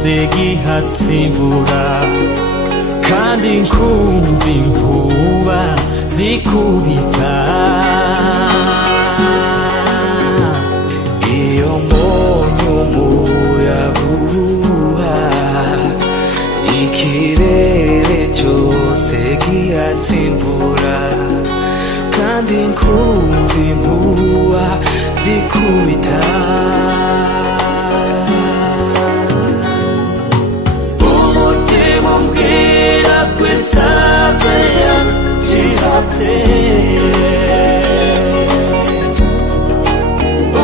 cyose gihatse imvura, kandi nkumva inkuba zikubita. Iyo mbonye umuyaga uhuha, ikirere cyose gihatse imvura, kandi nkumva inkuba zikubita. Umutima umbwira ko isave yanshihatse,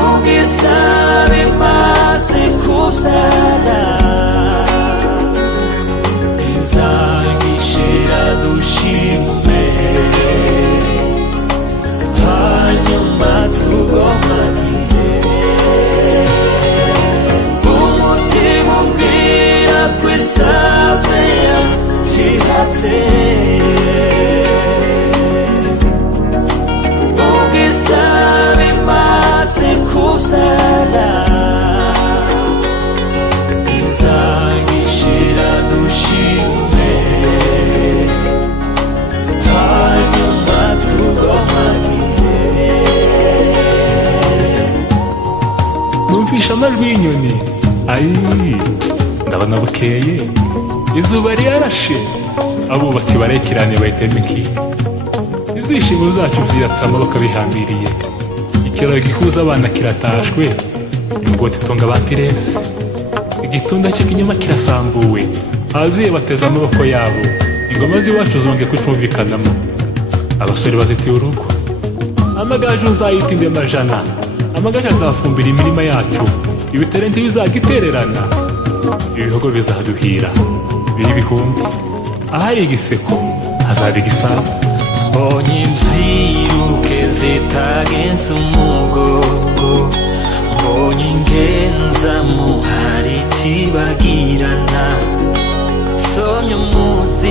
ugisaba imaze kubyara, izangishira dushime, hanyuma tugomanye. Umutima umbwira ko isave yanshihatse, ugisaba imaze kubyara, izangishira dushime, hanyuma tugomanye. Numvisha amajwi y'inyoni, ayi ndabona bukeye, izuba ryarashe, abubatsi barekeranye bahitamo iki. Ibyishimo byacu byiyatse amaboko bihambiriye, ikiraro gihuza abana kiratashwe, imigoti itunga abatiresi, igitunda cy'ikinyoma kirasambuwe, ababyeyi bateze amaboko yabo, ingoma z'iwacu zongeye kucumvikanamo, abasore bazitiye urugo, amagaju uzayitinde amajana, amagaju azafumbira imirima yacu, ibitare ntibizagitererana, ibihogo bizaduhira biri ibihumbi, ahari igiseko hazaba igisabo. Mbonye imziruke zitagenza umugongo, mbonye ingenza muhari tibagirana, sonye umuze